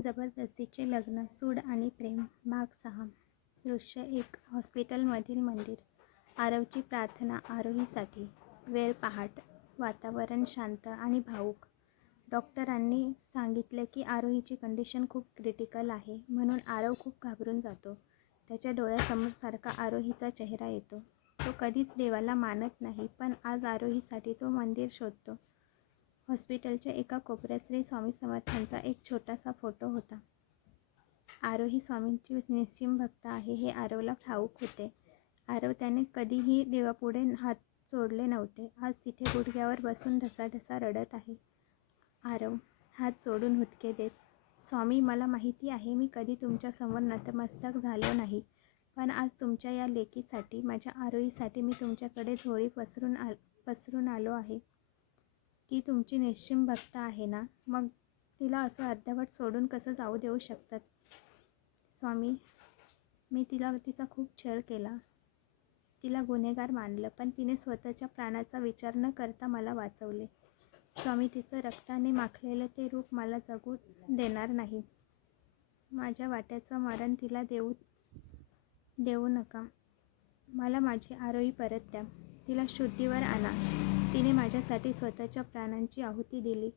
जबरदस्तीचे लग्न, सूड आणि प्रेम, भाग 6. दृश्य 1. हॉस्पिटलमधील मंदिर. आरवची प्रार्थना आरोहीसाठी. वेळ पहाट. वातावरण शांत आणि भावूक. डॉक्टरांनी सांगितले की आरोहीची कंडिशन खूप क्रिटिकल आहे, म्हणून आरव खूप घाबरून जातो. त्याच्या डोळ्यासमोर सारखा आरोहीचा चेहरा येतो. तो कधीच देवाला मानत नाही, पण आज आरोहीसाठी तो मंदिर शोधतो. हॉस्पिटलच्या एका कोपऱ्यात श्री स्वामी समर्थांचा एक छोटासा फोटो होता. आरोही स्वामींची निस्सीम भक्त आहे हे आरवला ठाऊक होते. आरव त्याने कधीही देवापुढे हात जोडले नव्हते. आज तिथे गुडघ्यावर बसून ढसाढसा रडत आहे. आरव हात जोडून हुदके देत, स्वामी, मला माहिती आहे मी कधी तुमच्यासमोर नतमस्तक झालो नाही, पण आज तुमच्या या लेकीसाठी, माझ्या आरोहीसाठी मी तुमच्याकडे झोळी पसरून आलो आहे. ती तुमची निस्सीम भक्त आहे ना, मग तिला असं अर्धवट सोडून कसं जाऊ देऊ शकतात? स्वामी, मी तिचा खूप छळ केला, तिला गुन्हेगार मानलं, पण तिने स्वतःच्या प्राणाचा विचार न करता मला वाचवले. स्वामी, तिचं रक्ताने माखलेलं ते रूप मला जगू देणार नाही. माझ्या वाट्याचं मरण तिला देऊ नका. मला माझी आरोही परत द्या. तिला शुद्धीवर आणा. तिने माझ्यासाठी स्वतःच्या प्राणांची आहुती दिली.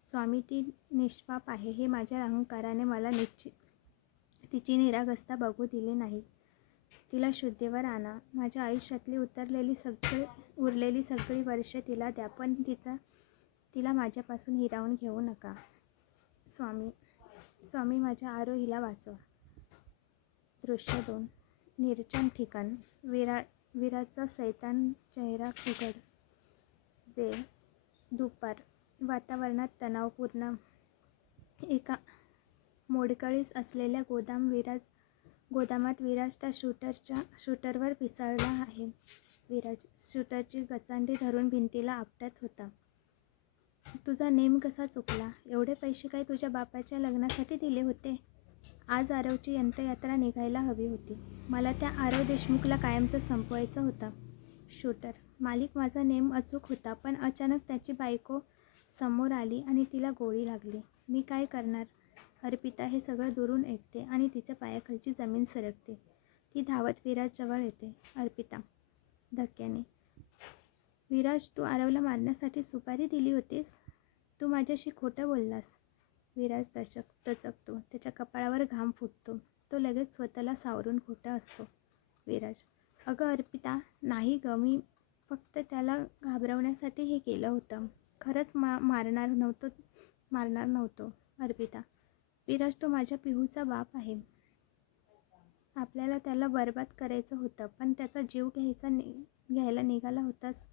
स्वामी, ती निष्पाप आहे हे माझ्या अहंकाराने मला तिची निरागसता बघू दिली नाही. तिला शुद्धीवर आणा. माझ्या आयुष्यातली उरलेली सगळी वर्षे तिला द्या, पण तिला माझ्यापासून हिरावून घेऊ नका. स्वामी, माझ्या आरोहीला वाचवा. दृश्य 2. निर्जन ठिकाण. विराजचा सैतान चेहरा उघड. वेळ दुपार. वातावरणात तणावपूर्ण. एका मोडकळीस असलेल्या गोदामात विराज त्या शूटरवर पिसाळला आहे. विराज शूटरची गचांडी धरून भिंतीला आपटत होता. तुझा नेम कसा चुकला? एवढे पैसे काय तुझ्या बापाच्या लग्नासाठी दिले होते? आज आरवची अंत्ययात्रा निघायला हवी होती. मला त्या आरव देशमुखला कायमचं संपवायचं होतं. शूटर, मालिक, माझा नेम अचूक होता, पण अचानक त्याची बायको समोर आली आणि तिला गोळी लागली. मी काय करणार? अर्पिता हे सगळं दुरून ऐकते आणि तिच्या पायाखालची जमीन सरकते. ती धावत विराजजवळ येते. अर्पिता धक्क्याने, विराज, तू आरवला मारण्यासाठी सुपारी दिली होतीस? तू माझ्याशी खोटं बोललास. विराज दचकतो. त्याच्या कपाळावर घाम फुटतो. तो लगेच स्वतःला सावरून खोटा असतो. विराज, अगं अर्पिता, नाही गं, मी फक्त त्याला घाबरवण्यासाठी हे केलं होतं. खरंच मारणार नव्हतो. अर्पिता, विराज, तो माझ्या पिहूचा बाप आहे. आपल्याला त्याला बरबाद करायचं होतं, पण त्याचा जीव घ्यायला निघाला होतास.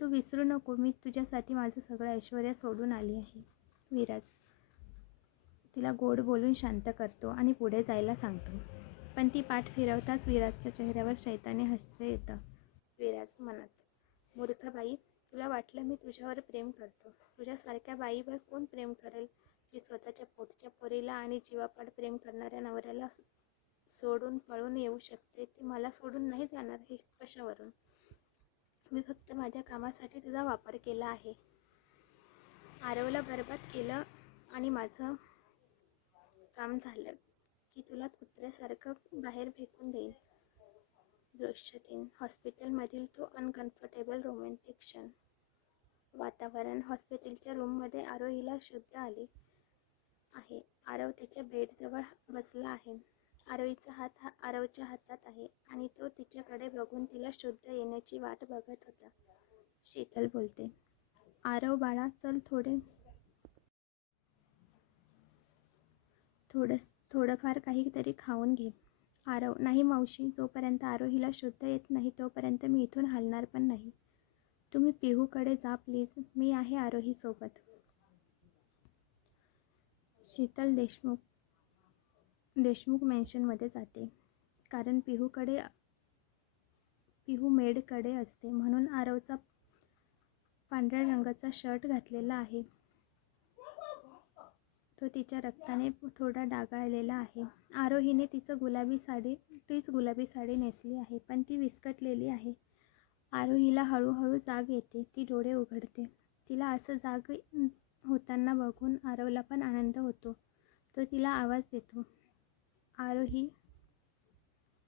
तू विसरू नको, मी तुझ्यासाठी माझं सगळं ऐश्वर्य सोडून आली आहे. विराज तिला गोड बोलून शांत करतो आणि पुढे जायला सांगतो, पण ती पाठ फिरवताच विराजच्या चेहऱ्यावर शैतानी हास्य येतं. विराज मनात, मूर्ख बाई, तुला वाटलं मी तुझ्यावर प्रेम करतो. तुझ्यासारख्या बाईवर कोण प्रेम करेल, जी स्वतःच्या पोटच्या पोरीला आणि जीवापाड प्रेम करणाऱ्या नवऱ्याला सोडून पळून येऊ शकते? ती मला सोडून नाही जाणार. हे कशावरून? मी फक्त माझ्या कामासाठी तुझा वापर केला आहे. आरवला बरबाद केलं आणि माझं काम झालं की तुला कुत्र्यासारखं बाहेर फेकून देईन. दृश्य 3. हॉस्पिटलमधील तो अनकम्फर्टेबल रोमॅन्टिक क्षण. वातावरण. हॉस्पिटलच्या रूममध्ये आरोहीला शुद्ध आली आहे. आरव त्याच्या बेडजवळ बसला आहे. आरोहीचा हात आरवच्या हातात आहे आणि तो तिच्याकडे बघून तिला शुद्ध येण्याची वाट बघत होता. शीतल बोलते, आरव बाळा, चल थोडंफार काहीतरी खाऊन घे. आरव, नाही मावशी, जोपर्यंत आरोहीला शुद्ध येत नाही तोपर्यंत मी इथून हलणार पण नाही. तुम्ही पिहूकडे जा प्लीज, मी आहे आरोही सोबत. शीतल देशमुख मेन्शनमध्ये जाते, कारण पिहू मेडकडे असते, म्हणून आरवचा पांढऱ्या रंगाचा शर्ट घातलेला आहे. तो तिच्या रक्ताने थोडा डागाळलेला आहे. आरोहीने तीच गुलाबी साडी नेसली आहे, पण ती विस्कटलेली आहे. आरोहीला हळूहळू जाग येते. ती डोळे उघडते. तिला असं जाग होताना बघून आरवला पण आनंद होतो. तो तिला आवाज देतो.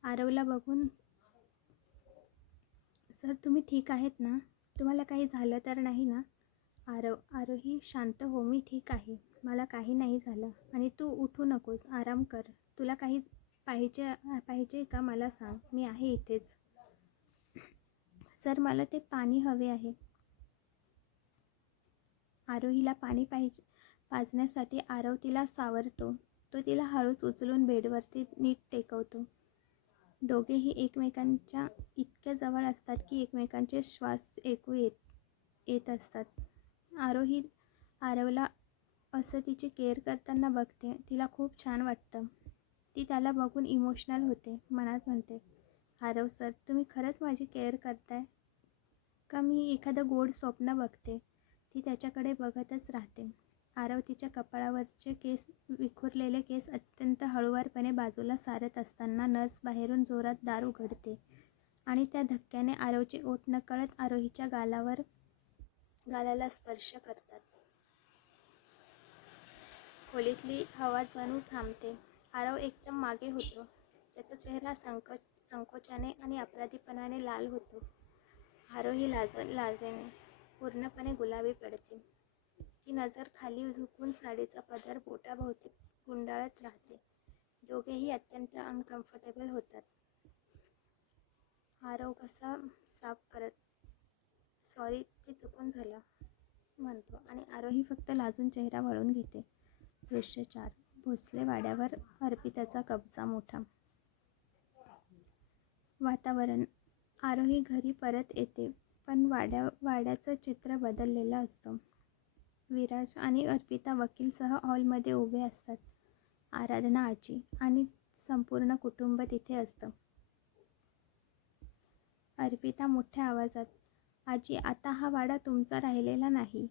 आरवला बघून, सर तुम्ही ठीक आहेत ना? तुम्हाला काही झालं तर नाही ना? आरोही शांत हो, मी ठीक आहे, मला काही नाही झालं. आणि तू उठू नकोस, आराम कर. तुला काही पाहिजे का मला सांग, मी आहे इथेच. सर मला ते पाणी हवे आहे. आरोहीला पाणी पाजण्यासाठी आरव तिला सावरतो. तो तिला हळूच उचलून बेडवरती नीट टेकवतो. दोघेही एकमेकांच्या इतक्या जवळ असतात की एकमेकांचे श्वास ऐकू येत असतात. आरवला असं तिची केअर करताना बघते. तिला खूप छान वाटतं. ती त्याला बघून इमोशनल होते. मनात म्हणते, आरव सर तुम्ही खरंच माझी केअर करताय का मी एखादं गोड स्वप्न बघते. ती त्याच्याकडे बघतच राहते. आरव तिच्या कपाळावरचे विखुरलेले केस अत्यंत हळुवारपणे बाजूला सारत असताना नर्स बाहेरून जोरात दार उघडते आणि त्या धक्क्याने आरवचे ओठ नकळत आरोहीच्या गालाला स्पर्श करतात. खोलीतली हवा जणू थांबते. आरव एकदम मागे होतो. त्याचा चेहरा संकोचाने आणि अपराधीपणाने लाल होतो. आरोही लाजेने पूर्णपणे गुलाबी पडते. ती नजर खाली झुकून साडीचा पदर बोटाभोवती गुंडाळत राहते. दोघेही अत्यंत अनकम्फर्टेबल होतात. आरव घसा साफ करत सॉरी, ते चुकून झालं म्हणतो आणि आरोही फक्त लाजून चेहरा वळून घेते. दृश्य 4. भोसले वाड्यावर अर्पिताचा कब्जा मोठा. वातावरण. आरोही घरी परत येते, पण वाड्याचं चित्र बदललेलं असतं. विराज आणि अर्पिता वकीलसह हॉलमध्ये उभे असतात. आराधना, आजी आणि संपूर्ण कुटुंब तिथे असतं. अर्पिता मोठ्या आवाजात, आजी आता हा वाडा तुमचा राहिलेला नाही.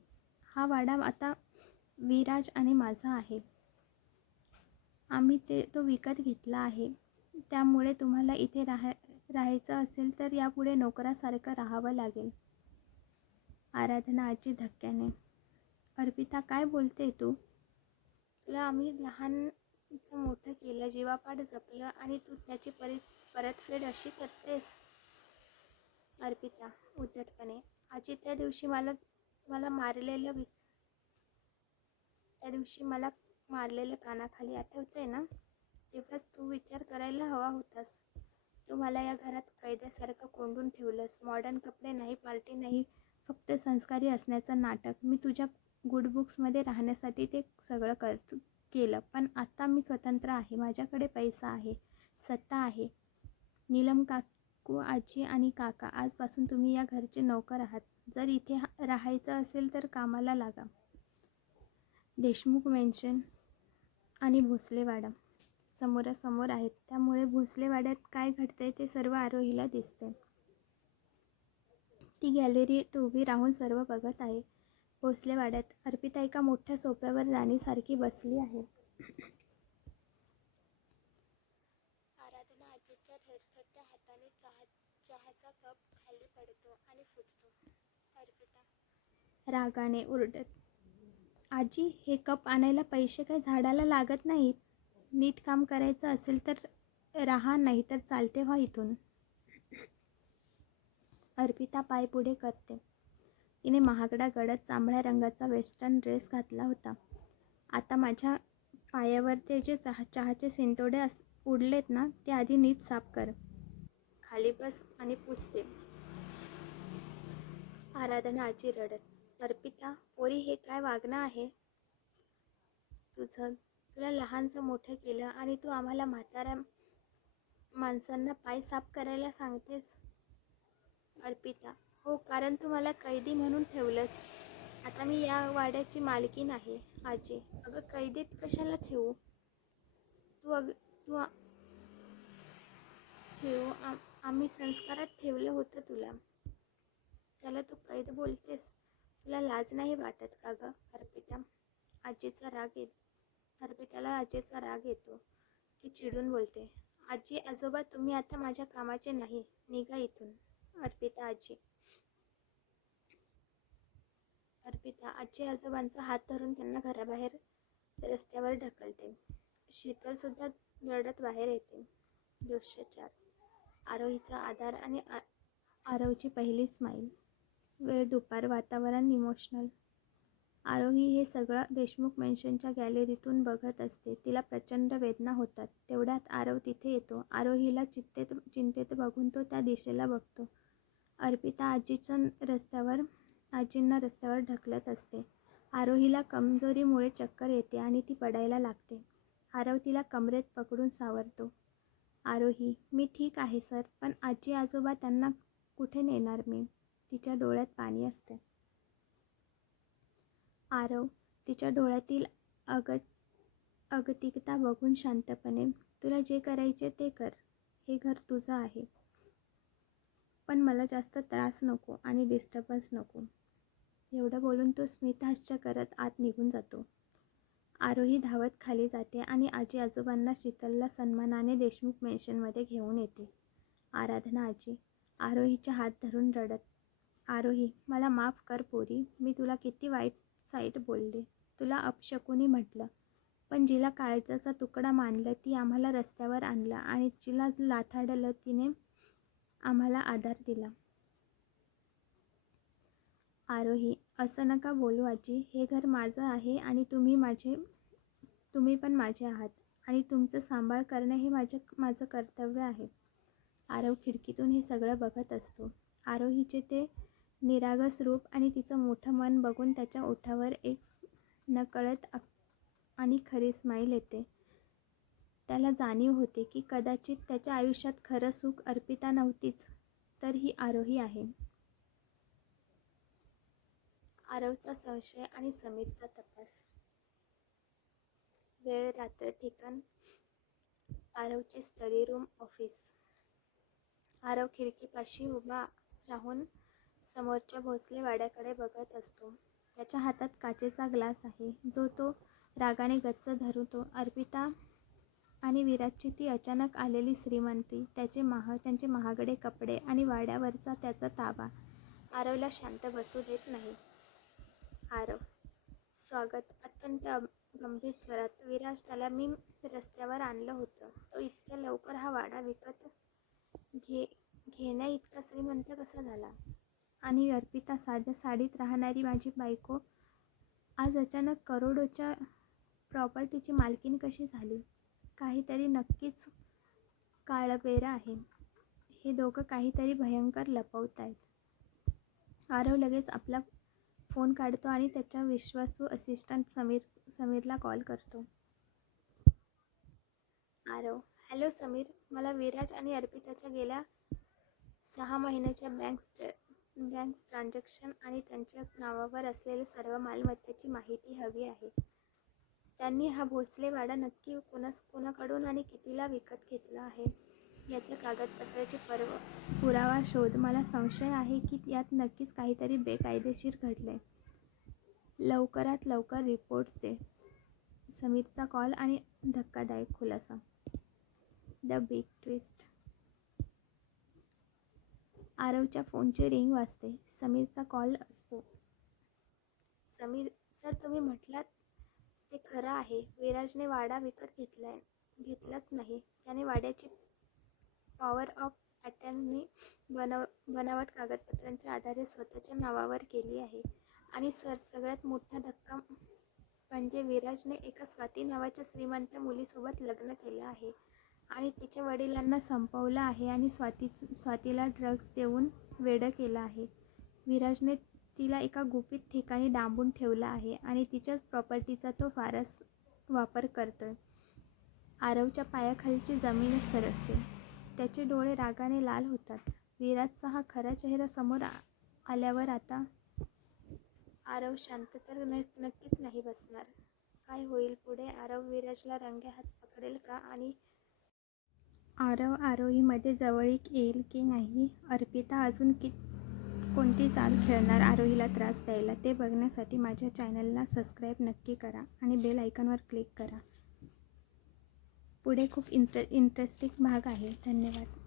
हा वाडा आता विराज आणि माझा आहे. आम्ही तो विकत घेतला आहे. त्यामुळे तुम्हाला इथे राहायचं असेल तर यापुढे नोकरासारखं राहावं लागेल. आराधना, आजी धक्क्याने, अर्पिता काय बोलते तू? तुला आम्ही लहानचं मोठं केलं, जीवापाड जपलं आणि तू त्याची परतफेड अशी करतेस? अर्पिता उद्धटपणे, आजी त्या दिवशी मला मारलेलं कानाखाली आठवतंय ना? तेव्हाच तू विचार करायला हवा होतास. तू मला या घरात कैद्यासारखं कोंडून ठेवलंस. मॉडर्न कपडे नाही, पार्टी नाही, फक्त संस्कारी असण्याचं नाटक. मी तुझ्या गुड बुक्समध्ये राहण्यासाठी ते सगळं केलं. पण आता मी स्वतंत्र आहे. माझ्याकडे पैसा आहे, सत्ता आहे. नीलम काकू, आजी आणि काका, आजपासून तुम्ही या घरचे नोकर आहात. जर इथे राहायचं असेल तर कामाला लागा. देशमुख मेन्शन आणि भोसलेवाडा समोरासमोर आहेत, त्यामुळे भोसलेवाड्यात काय घडतंय ते सर्व आरोहीला दिसते. ती गॅलरीत उभी राहून सर्व बघत आहे. भोसलेवाड्यात अर्पिता एका मोठ्या सोफ्यावर राणीसारखी बसली आहे. आराधना आजीच्या थरथरत्या हाताने चहाचा कप खाली पडतो आणि फुटतो. अर्पिता रागाने ओरडत, आजी हे कप आणायला पैसे काय झाडाला लागत नाहीत. नीट काम करायचं असेल तर राहा, नाही तर चालते व्हा इथून. अर्पिता पाय पुढे करते. तिने महागडा गडद जांभळ्या रंगाचा वेस्टर्न ड्रेस घातला होता. आता माझ्या पायावर ते जे चहाचे शिंतोडे उडलेत ना, ते आधी नीट साफ कर. खाली बस आणि पुसते. आराधना आजी रडत, अर्पिता पोरी हे काय वागणं आहे तुझं? तुला लहानचं मोठं केलं आणि तू आम्हाला म्हाताऱ्या माणसांना पाय साफ करायला सांगतेस? अर्पिता हो, कारण तू मला कैदी म्हणून ठेवलंस. आता मी या वाड्याची मालकीण आहे. आजी अगं कैदेत कशाला ठेवू? आम्ही संस्कारात ठेवलं होतं तुला. त्याला तू कैद बोलतेस? तुला लाज नाही वाटत का गं? अर्पिताला आजीचा राग येतो. ती चिडून बोलते, आजी आजोबा तुम्ही आता माझ्या कामाचे नाही, निघा इथून. अर्पिता आजी आजोबांचा हात धरून त्यांना घराबाहेर रस्त्यावर ढकलते. शीतलसुद्धा रडत बाहेर येते. दृश्य 4. आरोहीचा आधार आणि आरवची पहिली स्माईल. वेळ दुपार. वातावरण इमोशनल. आरोही हे सगळं देशमुख मेन्शनच्या गॅलरीतून बघत असते. तिला प्रचंड वेदना होतात. तेवढ्यात आरव तिथे येतो. आरोहीला चिंतेत बघून तो त्या दिशेला बघतो. अर्पिता आजींना रस्त्यावर ढकलत असते. आरोहीला कमजोरीमुळे चक्कर येते आणि ती पडायला लागते. आरव तिला कमरेत पकडून सावरतो. आरोही, मी ठीक आहे सर, पण आजी आजोबा त्यांना कुठे नेणार मी? तिच्या डोळ्यात पाणी असते. आरव तिच्या डोळ्यातील अगतिकता बघून शांतपणे, तुला जे करायचे ते कर. हे घर तुझं आहे. पण मला जास्त त्रास नको आणि डिस्टर्बन्स नको. एवढं बोलून तो स्मितहास्य करत आत निघून जातो. आरोही धावत खाली जाते आणि आजी आजोबांना शीतलला सन्मानाने देशमुख मेन्शनमध्ये घेऊन येते. आराधना आजी आरोहीचे हात धरून रडत, आरोही, मला माफ कर पोरी. मी तुला किती वाईट साईट बोलले. तुला अपशकुनी म्हटलं. पण जिला काळजाचा तुकडा मानलं ती आम्हाला रस्त्यावर आणलं आणि जिला लाथाडलं तिने आम्हाला आधार दिला. आरोही, असं नका बोलू आजी. हे घर माझं आहे आणि तुम्ही पण माझे आहात आणि तुमचं सांभाळ करणं हे माझं कर्तव्य आहे. आरव खिडकीतून हे सगळं बघत असतो. आरोहीचे ते निरागस रूप आणि तिचं मोठं मन बघून त्याच्या ओठावर एक नकळत आणि खरी स्माईल येते. त्याला जाणीव होते की कदाचित त्याच्या आयुष्यात खरं सुख अर्पिता नव्हतीच, तर ही आरोही आहे. आरवचा संशय आणि समीरचा तपास. वेळ रात्र. ठिकाण आरवची स्टडी रूम ऑफिस. आरव खिडकीपाशी उभा राहून समोरच्या भोसले वाड्याकडे बघत असतो. त्याच्या हातात काचेचा ग्लास आहे जो तो रागाने गच्च धरतो. अर्पिता आणि विराजची ती अचानक आलेली श्रीमंती, त्यांचे महागडे कपडे आणि वाड्यावरचा त्याचा ताबा आरवला शांत बसू देत नाही. आरव, स्वागत. अत्यंत गंभीर स्वरात. विराज, त्याला मी रस्त्यावर आणलं होतं. तो इतक्या लवकर हा वाडा विकत घेण्या इतका श्रीमंत कसा झाला? आणि अर्पिता, साध्या साडीत राहणारी माझी बायको आज अचानक करोडोच्या प्रॉपर्टीची मालकीण कशी झाली? काहीतरी नक्कीच काळबेरं आहे. हे दोघं काहीतरी भयंकर लपवतायत. आरव लगेच आपला फोन काढतो आणि त्याच्या विश्वासू असिस्टंट समीरला कॉल करतो. आरव, हॅलो समीर, मला विराज आणि अर्पिताच्या गेल्या 6 महिन्याच्या बँक ट्रान्झॅक्शन आणि त्यांच्या नावावर असलेले सर्व मालमत्तेची माहिती हवी आहे. त्यांनी हा भोसले वाडा नक्की कोणाकडून आणि कितीला विकत घेतला आहे याच्या कागदपत्राची पुरावा शोध. मला संशय आहे की यात नक्कीच काहीतरी बेकायदेशीर घडले. लवकरात लवकर रिपोर्ट्स दे. समीरचा कॉल आणि धक्कादायक खुलासा. The big twist. आरवच्या फोनची रिंग वाजते. समीरचा कॉल असतो. समीर सर, तुम्ही म्हटलात ते खरं आहे. विराजने वाडा विकत घेतलाच नाही. त्याने वाड्याची पॉवर ऑफ अटर्नी बनावट कागदपत्रांच्या आधारे स्वतःच्या नावावर केली आहे. आणि सर, सगळ्यात मोठा धक्का म्हणजे विराजने एका स्वाती नावाच्या श्रीमंत मुलीसोबत लग्न केलं आहे आणि तिच्या वडिलांना संपवलं आहे आणि स्वातीला ड्रग्ज देऊन वेडं केलं आहे. विराजने तिला एका गुपित ठिकाणी डांबून ठेवलं आहे आणि तिच्याच प्रॉपर्टीचा तो फारच वापर करतोय. आरवच्या पायाखालची जमीनच सरकते. त्याचे डोळे रागाने लाल होतात. विराजचा हा खरा चेहरा समोर आल्यावर आता आरव शांत तर नक्कीच नाही बसणार. काय होईल पुढे? आरव विराजला रंगेहात पकडेल का? आणि आरव आरोहीमध्ये जवळीक येईल की नाही? अर्पिता अजून कोणती चाल खेळणार आरोहीला त्रास द्यायला? ते बघण्यासाठी माझ्या चॅनलला सबस्क्राईब नक्की करा आणि बेल आयकॉनवर क्लिक करा. पुढे खूप इंटरेस्टिंग भाग आहे. धन्यवाद.